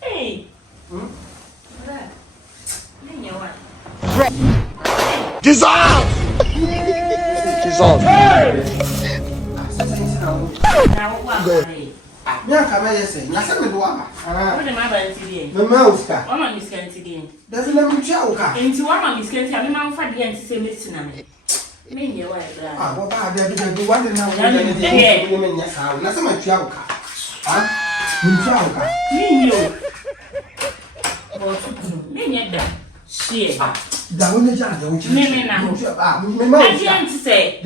Hey. Dissolve! Dissolve. Now what? Yeah, come here, say. Nothing to do. What am I going to do? The mouse car. I'm not miscanting again. Doesn't let me chow car. Into one of miscanting, I'm not for the end to say listen. Maybe you're right. Ah, what I did do one and now. Yes, how nothing my chow car. Huh? Chow car. Me, you. She. The only child, the only I say,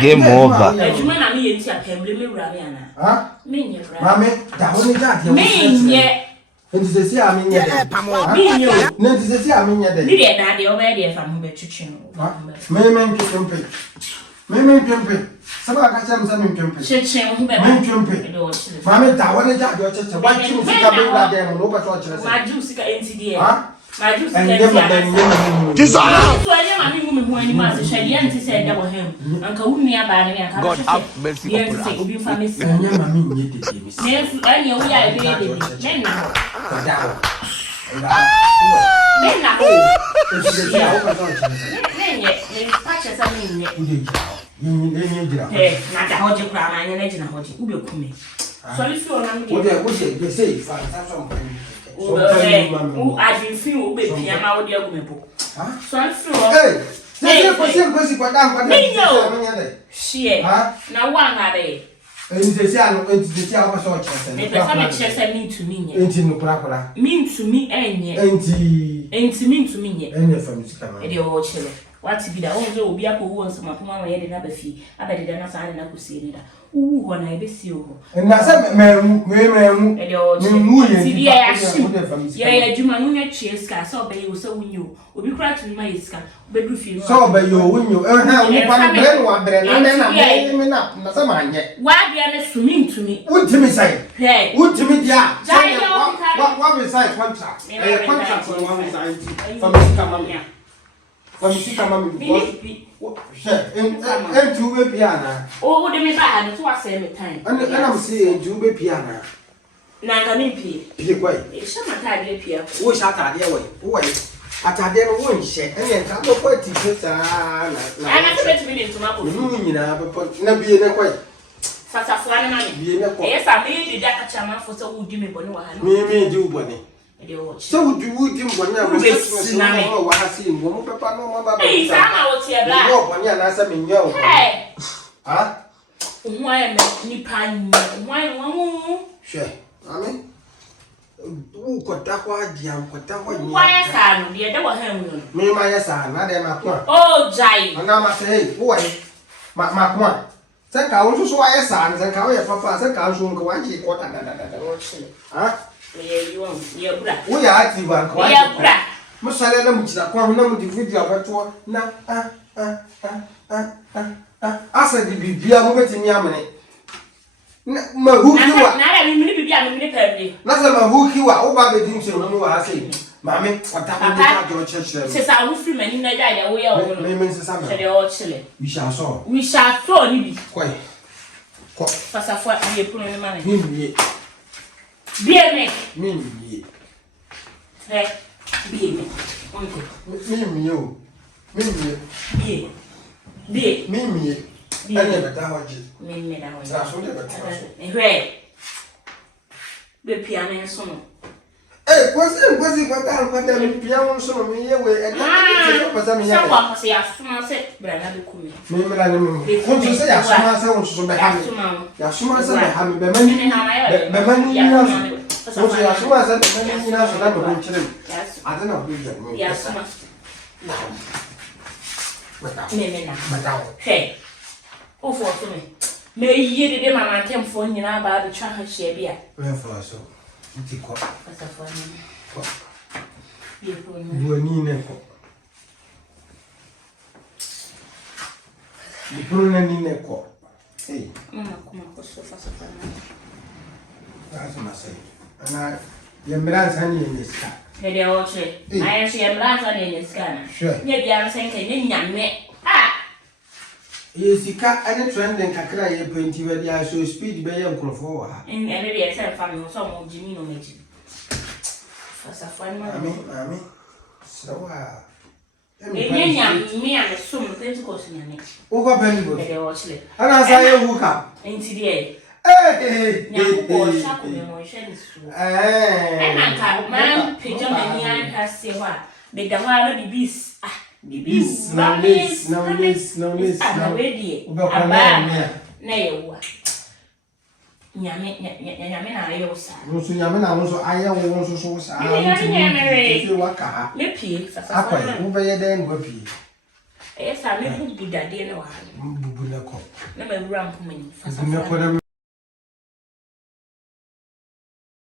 Game over. Dissolve! So I am a woman who must say, Yanti said that was him. Uncle Wumia Barney and God have mercy upon us. Yanti, be famous. Yes, I know we are baby. Men now. Men now. Men yet, patches are in it. Not a hodge crown and an engine hodge. Who will come in? So if you are not they say, something. who I didn't feel with me, I'm out there. So I'm sure. She, now one are they? And the hour so chess mean to me. Mean to me, ain't mean to me. And from the old chile. What to be the old will be up who wants some of my head and other fee. I bet it not sign and I could see it. Ooh, when I miss you. And I said, ma'am, the old yeah, Juma, cheers, so by you, so when you will be cracked in my scar, but if you saw by you when you earn how you find one bread, and then I'm him up, not some man yet. Why be honest to me? What to me say? Hey, what to me, yeah. What besides contract? A contract on one side from Mr. Mamma. From Mr. Mamma. And two piano. Oh, the me bad, to us every time. And I'm saying two piano. Nangamimpi. It's some time here. Who shall I dear way? Wait. At a dinner won't share, and then come up with teachers. I'm not to my room, but never be in a way. Such a flying money. Yes, I made the Daka Chama for so would Jimmy Bono. Me do bunny. So do you when I was what I see one papa no more. Hey, I was here black. When you're not something yo. Hey, huh? Why am I nipping? Why one? Sure. I mean, who got that one, dear? Why, son, dear, there were him. Me, my son, not them. Oh, Jai. And I must say, boy, my one. Thank I also saw a son, and how your papa said, I shall go and see what huh? You won't, you're black. We are active and quiet. Black. Masala, which I come home with the video of it. Now, I said, be a moment in Yamani. Ma who you are? Now, I nothing who you are. Oh, Baby, didn't you know what I say? Mammy, what happened to your church? Says I will free men in the guy away of the old chili. We shall saw. We shall throw you. Quite. Fast a foot and you put in the money. Me. Hey, be me. You. Me. I never dodged. Me, that's what never Red. The piano and song. Eh, was it what I'm piano so me away and someone say as soon as it, but I do come. What you say, as soon as I was so bad, as soon as I have the money, so as soon as I don't know. Yes, hey, oh, for me. May ye did my attempt for you now about the child share beer. Wherefore, so it's a cop. As a funny. You were near. You put in any neck. Hey, Mamma, come on, so fast. That's what I say. And I, the ambulance honey in this car. They are okay. I am she am last on in the scanner. Sure. Maybe I'm saying, ah. Yes, you can't any trend and Kakra, you paint you where I show speed by your crofo. And maybe I said, family, some of Jimmy no magic. As a fine man, so, me and the son of the course in it. Over Benny, they are watching. And as I woke up, into the air. Hey, and man, pigeon and has say what? Make the wild be beast. Ah, be beast. No, ready. Nay, what? Yamina, I also. So, Yamina also, I am also so sad. Lippy, over your den, Whippy. Yes, I may be that dinner. Never run for me.